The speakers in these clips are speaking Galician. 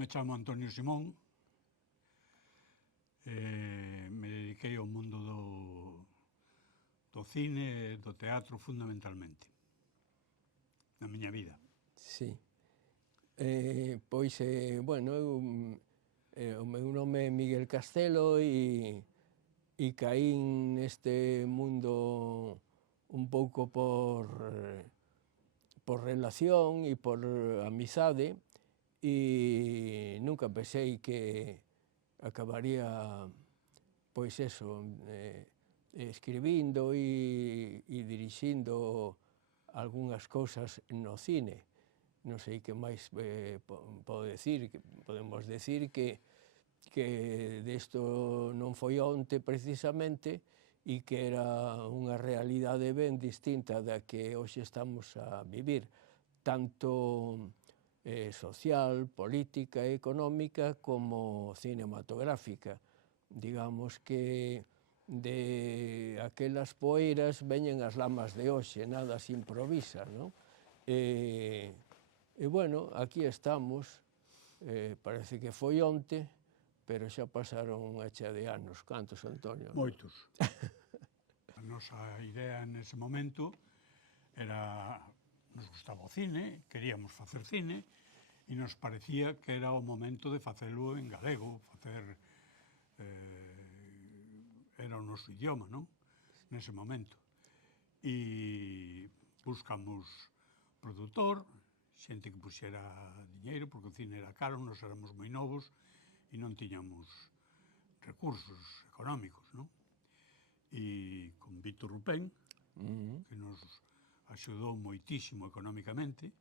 me chamo Antonio Simón, me dediquei ao mundo do cine e do teatro fundamentalmente, na miña vida. Sí. Pois, bueno, o meu nome é Miguel Castelo e caín neste mundo un pouco por relación e por amizade e nunca pensei que acabaría, pois eso, escribindo e dirixindo algunhas cousas no cine. Non sei que máis podo decir, podemos decir que desto non foi onte precisamente e que era unha realidade ben distinta da que hoxe estamos a vivir, tanto social, política e económica como cinematográfica. Digamos que de aquelas poeiras veñen as lamas de hoxe, nada se improvisa, non? E, bueno, aquí estamos, parece que foi onte, pero xa pasaron unha chea de anos. Cantos, Antonio? Moitos. A nosa idea nese momento era, nos gustaba o cine, queríamos facer cine, e nos parecía que era o momento de facelo en galego, era o noso idioma, non? Nese momento. E buscamos produtor, xente que puxera diñeiro, porque o cine era caro, nos éramos moi novos e non tiñamos recursos económicos, non? E con Víctor Rupén, que nos axudou moitísimo económicamente,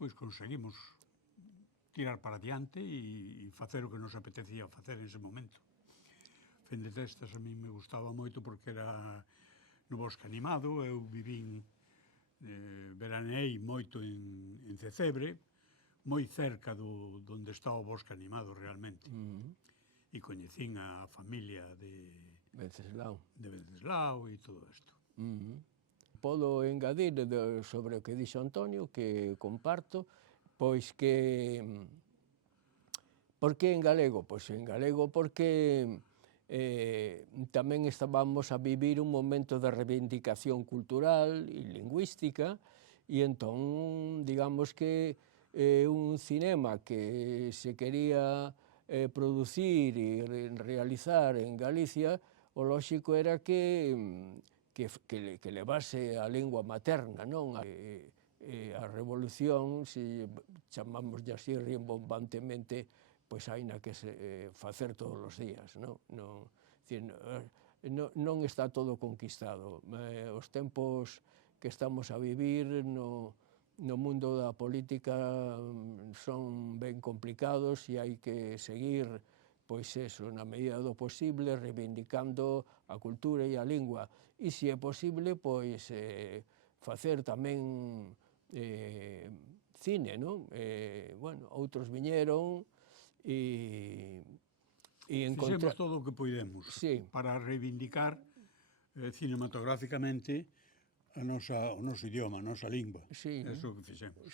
pois conseguimos tirar para diante e facer o que nos apetecía facer en ese momento. Fin de Testas a mí me gustaba moito porque era no Bosque Animado, eu vivín, veraneei moito en Cecebre, moi cerca donde está o Bosque Animado realmente. E coñecín a familia de Venceslao e todo isto. Podo engadir sobre o que dixo Antonio, que comparto, pois que... Por que en galego? Pois en galego porque tamén estábamos a vivir un momento de reivindicación cultural e lingüística e entón, digamos que un cinema que se quería producir e realizar en Galicia, o lóxico era que levase a lingua materna, non? A revolución, se chamamos así rimbombantemente, pois haina que facer todos os días, non? Non está todo conquistado. Os tempos que estamos a vivir no mundo da política son ben complicados e hai que seguir, pois eso, na medida do posible, reivindicando a cultura e a lingua. E, se é posible, pois facer tamén cine, non? Bueno, outros viñeron e fixemos todo o que poidemos para reivindicar cinematográficamente o noso idioma, a nosa lingua. Eso que fixemos.